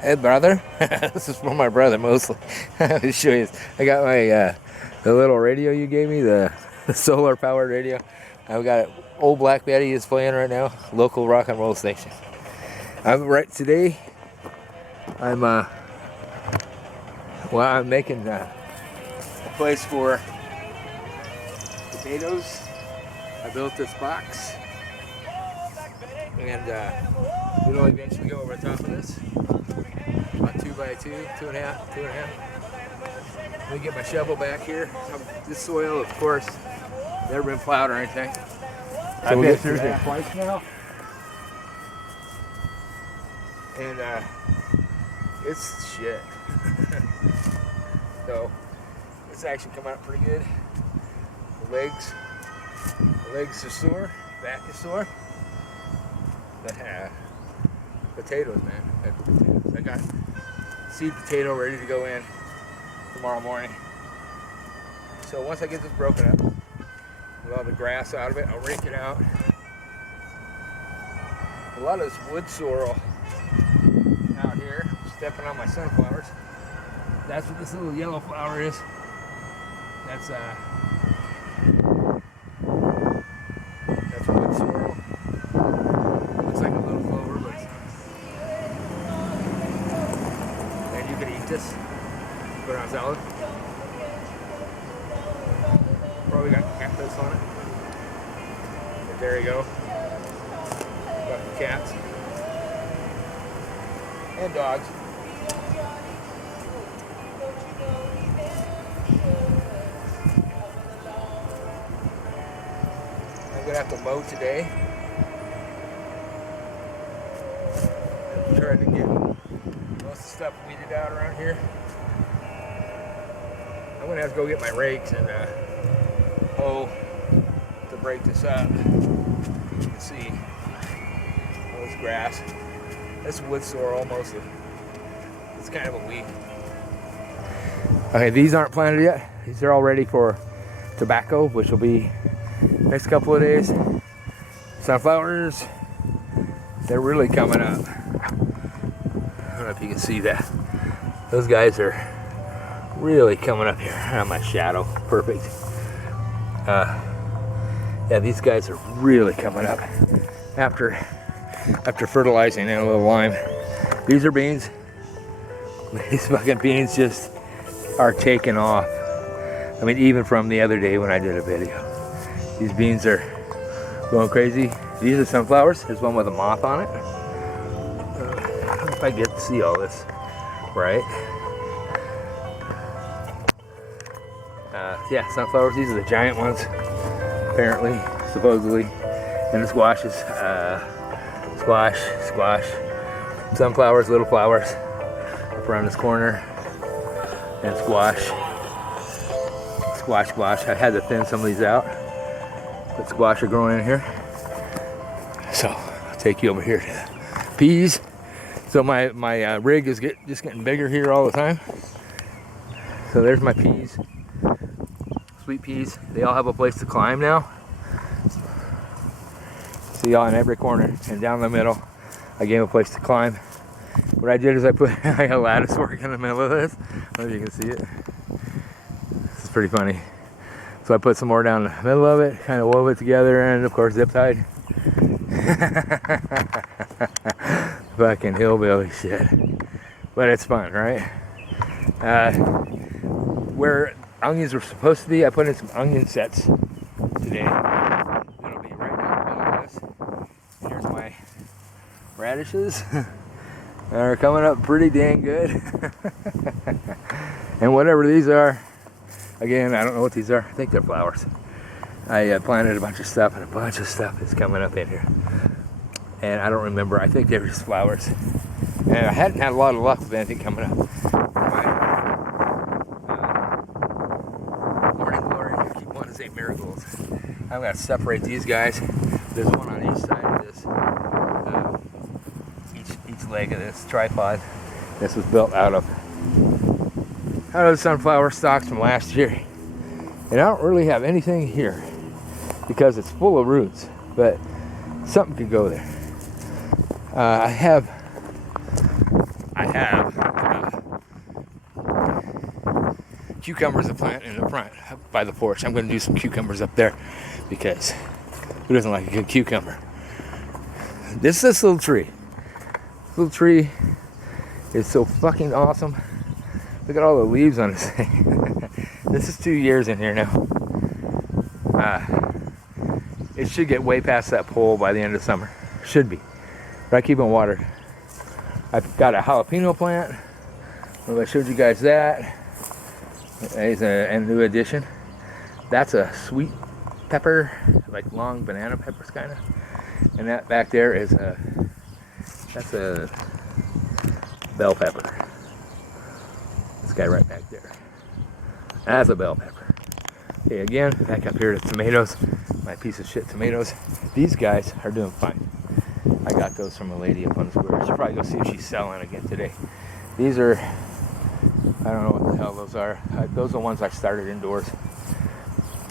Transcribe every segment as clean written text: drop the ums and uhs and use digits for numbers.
Hey brother, this is for my brother mostly. Let me show you. I got my the little radio you gave me, the solar powered radio. I've got it. Old Black Betty is playing right now. Local rock and roll station. I'm right today. I'm making a place for potatoes. I built this box, and it'll eventually go over the top of this. About 2 by 2, 2.5, 2.5. Let me get my shovel back here. This soil, of course, never been plowed or anything. So I've been through it twice now. And it's shit. So it's actually come out pretty good. The legs are sore, back is sore. But potatoes, man. Potatoes. I got seed potato ready to go in tomorrow morning. So once I get this broken up, with all the grass out of it, I'll rake it out. A lot of this wood sorrel out here, stepping on my sunflowers. That's what this little yellow flower is. That's wood sorrel. Looks like a little clover, but it's not. And you could eat this. Put it on salad. Probably got cactus on it. But there you go. Got the cats. And dogs. I'm gonna have to mow today. I'm trying to get most of the stuff weeded out around here. I'm gonna have to go get my rakes and hoe to break this up. You can see all this grass. That's wood sorrel mostly. It's kind of a weed. Okay, these aren't planted yet. These are all ready for tobacco, which will be next couple of days. Sunflowers, they're really coming up. I don't know if you can see that. Those guys are really coming up here. On my shadow, perfect. Yeah, these guys are really coming up after fertilizing and a little lime. These are beans. These fucking beans just are taking off. I mean, even from the other day when I did a video. These beans are going crazy. These are sunflowers. There's one with a moth on it. I don't know if I get to see all this right. Yeah, sunflowers. These are the giant ones, apparently, supposedly. And the squashes. Squash. Sunflowers, little flowers up around this corner. And squash. I had to thin some of these out. But squash are growing in here. So I'll take you over here to peas. So my rig is just getting bigger here all the time. So there's my peas. Sweet peas. They all have a place to climb now. See, all in every corner and down the middle, I gave a place to climb. What I did is I put a lattice work in the middle of this. I don't know if you can see it. This is pretty funny. So I put some more down the middle of it, kind of wove it together, and of course zip tied. Fucking hillbilly shit. But it's fun, right? Where onions were supposed to be, I put in some onion sets today. It'll be right now in the middle of this. Here's my radishes. They're coming up pretty dang good. And whatever these are, again, I don't know what these are. I think they're flowers. I planted a bunch of stuff, and a bunch of stuff is coming up in here. And I don't remember. I think they were just flowers. And I hadn't had a lot of luck with anything coming up. Morning glory. I keep wanting to say marigolds. I'm going to separate these guys. There's one on each side of this. Each leg of this tripod. This was built out of the sunflower stalks from last year. And I don't really have anything here because it's full of roots, but something could go there. I I have cucumbers to plant in the front up by the porch. I'm going to do some cucumbers up there because who doesn't like a good cucumber? This little tree. This little tree is so fucking awesome. Look at all the leaves on this thing. This is 2 years in here now. It should get way past that pole by the end of summer. Should be. But I keep it watered. I've got a jalapeno plant. Well, I showed you guys that. There's a new addition. That's a sweet pepper, like long banana peppers kind of. And that back there is that's a bell pepper. This guy right back there. That's a bell pepper. Okay, again, back up here to tomatoes. My piece of shit tomatoes. These guys are doing fine. I got those from a lady up on the square. I should probably go see if she's selling again today. These are, I don't know what the hell those are. Those are the ones I started indoors.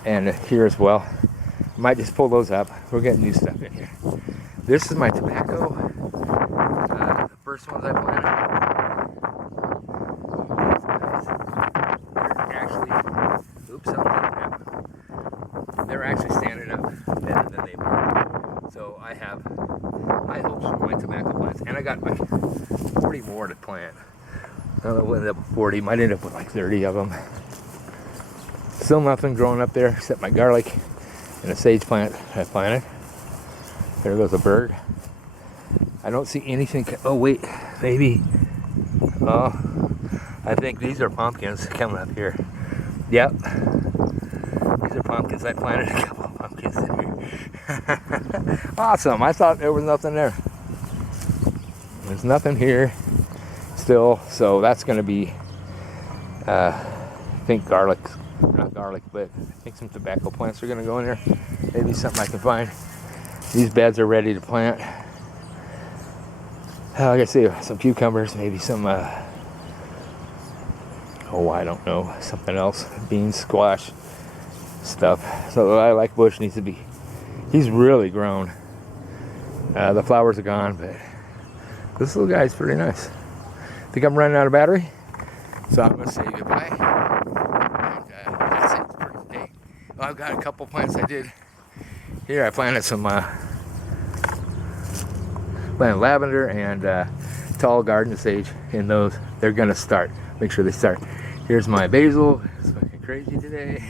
And here as well. Might just pull those up. We're getting new stuff in here. This is my tobacco. The first ones I planted. They're actually, oops, they're actually standing up better than they were. So I have high hopes for my tobacco plants. And I got like 40 more to plant. I don't know what ended up with 40. Might end up with like 30 of them. Still nothing growing up there except my garlic and a sage plant I planted. There goes a bird. I don't see anything. Oh wait, maybe. Oh, I think these are pumpkins coming up here. Yep, these are pumpkins. I planted a couple of pumpkins in here. Awesome. I thought there was nothing there. There's nothing here still, so that's going to be, I think garlic. Not garlic, but I think some tobacco plants are going to go in there. Maybe something I can find. These beds are ready to plant. Like I say, some cucumbers, maybe some, I don't know, something else. Beans, squash, stuff. So the lilac bush needs to be, he's really grown. The flowers are gone, but this little guy's pretty nice. I think I'm running out of battery, so I'm going to say goodbye. Well, I've got a couple plants I did here. I planted some planted lavender and tall garden sage in those. They're gonna start. Make sure they start. Here's my basil. It's fucking crazy today.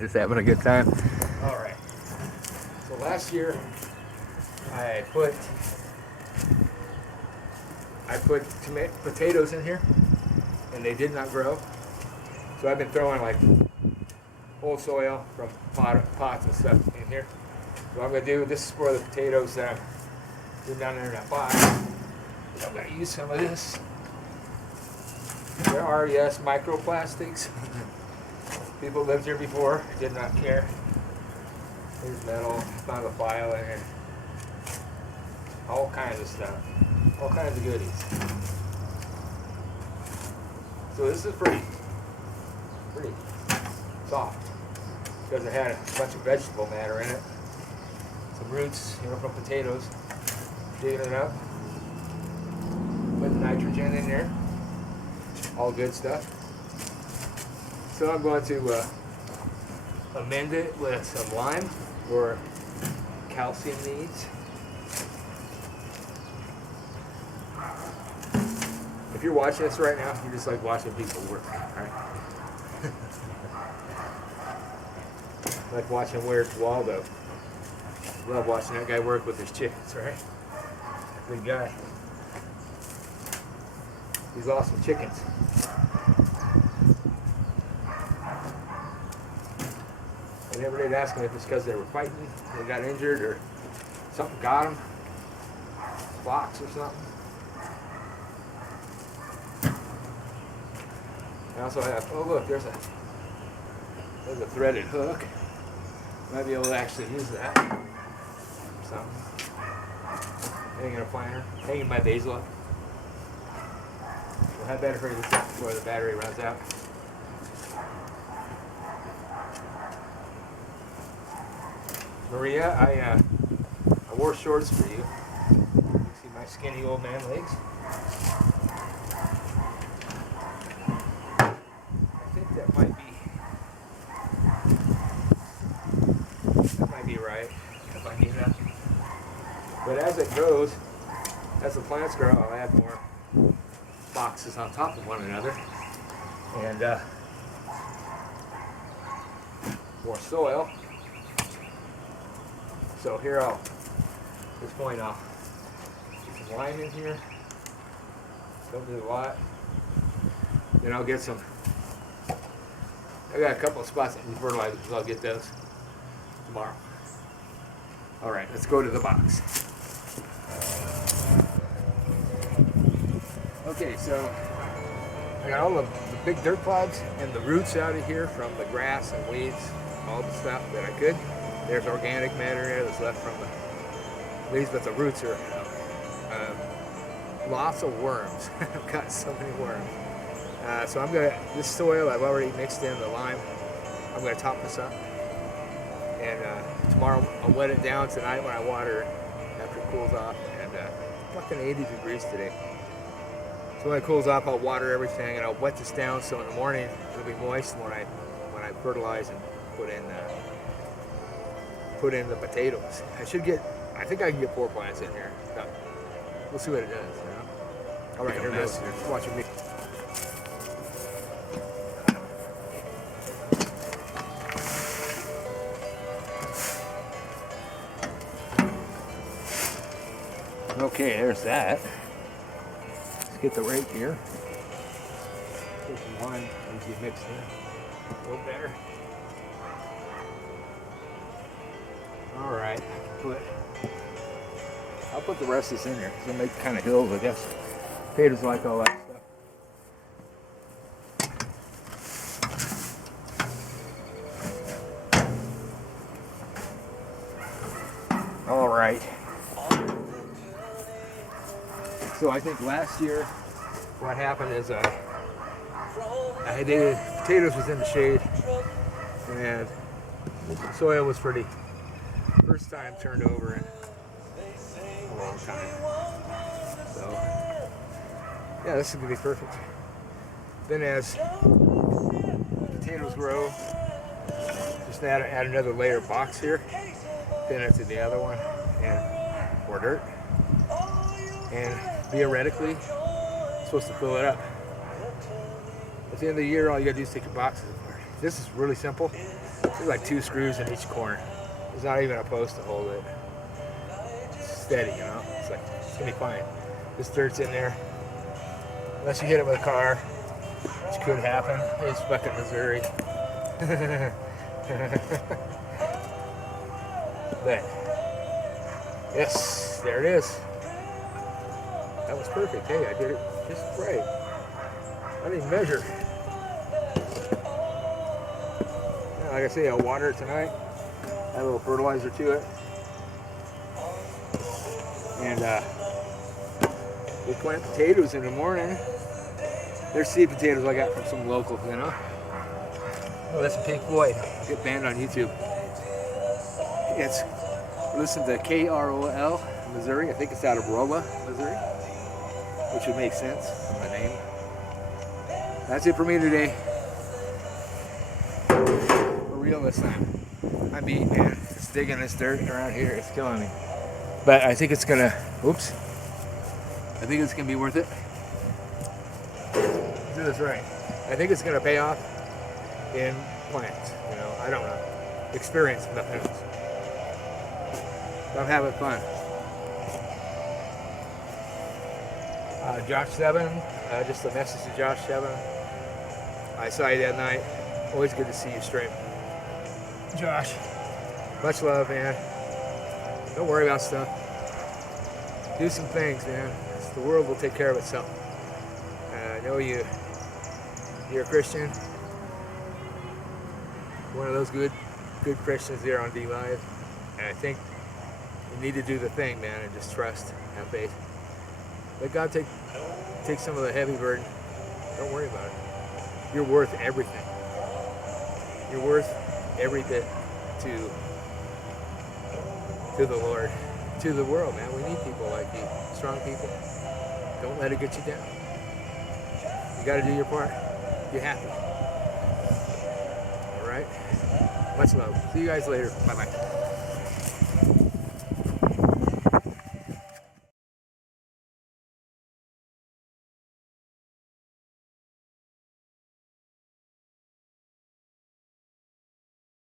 Just having a good time. All right. So last year I put potatoes in here, and they did not grow. So I've been throwing like old soil from pots and stuff in here. What I'm going to do, this is for the potatoes that are down there in that pot. I'm going to use some of this. There are, yes, microplastics. People lived here before, did not care. There's metal, found a file in here. All kinds of stuff. All kinds of goodies. So this is pretty soft. Because it had a bunch of vegetable matter in it. Some roots, from potatoes. Digging it up. Putting nitrogen in there. All good stuff. So I'm going to amend it with some lime for calcium needs. If you're watching this right now, you just like watching people work, right? Like watching Where's Waldo. Love watching that guy work with his chickens, right? Good guy. He's lost some chickens. I never did ask him if it's because they were fighting, they got injured, or something got them. Fox or something. I also have, oh look, there's a threaded hook. Might be able to actually use that. Something. Hanging a planter. Hanging my basil up. We'll have better hurry this up before the battery runs out. Maria, I wore shorts for you. You see my skinny old man legs? it goes, as the plants grow, I'll add more boxes on top of one another, and more soil. So here at this point I'll get some lime in here. Don't do a lot. Then I'll get some. I got a couple of spots that need fertilizers, so I'll get those tomorrow. All right, let's go to the box. Okay, so I got all the big dirt clods and the roots out of here from the grass and weeds, all the stuff that I could. There's organic matter there that's left from the leaves, but the roots are lots of worms. I've got so many worms. So I'm gonna, this soil I've already mixed in the lime. I'm gonna top this up. And tomorrow I'll wet it down tonight when I water it after it cools off. And fucking 80 degrees today. So when it cools off, I'll water everything and I'll wet this down so in the morning it'll be moist when I fertilize and put in the potatoes. I think I can get 4 plants in here. No, we'll see what it does. You know? All right, here goes. Watching me. Okay, there's that. Let's get the rake here. Get some lime as you mix in. A little better. All right, I'll put the rest of this in there because it'll make kind of hills, I guess. Potatoes like all that stuff. All right. So I think last year what happened is I did potatoes was in the shade and the soil was pretty, first time turned over in a long time. So yeah, this is gonna be perfect. Then as potatoes grow, just add another layer of box here, then it to the other one, and more dirt. And theoretically, it's supposed to fill it up. At the end of the year, all you gotta do is take your boxes apart. This is really simple. There's like 2 screws in each corner. There's not even a post to hold it. It's steady, you know? It's gonna be fine. This dirt's in there. Unless you hit it with a car, which could happen. It's fucking Missouri. But, yes, there it is. That was perfect. Hey, I did it just right. I didn't measure. Yeah, like I say, I'll water it tonight. Add a little fertilizer to it. And we'll plant potatoes in the morning. There's seed potatoes I got from some local, you know. Oh, that's a Pink Floyd. Get banned on YouTube. Listen to KROL, Missouri. I think it's out of Rolla, Missouri. Which would make sense from the name. That's it for me today. For real this time. I'm beat, man. It's digging this dirt around here. It's killing me. But I think it's gonna, oops. I think it's gonna be worth it. Let's do this right. I think it's gonna pay off in plants. You know, I don't know. Experience, nothing else. I'm having fun. Josh 7, just a message to Josh 7. I saw you that night. Always good to see you stream. Josh, much love, man. Don't worry about stuff. Do some things, man. The world will take care of itself. I know you're a Christian. One of those good Christians there on D Live. And I think you need to do the thing, man, and just trust, have faith. Let God take some of the heavy burden. Don't worry about it. You're worth everything. You're worth every bit to the Lord, to the world, man. We need people like you, strong people. Don't let it get you down. You got to do your part. Be happy. All right? Much love. See you guys later. Bye-bye.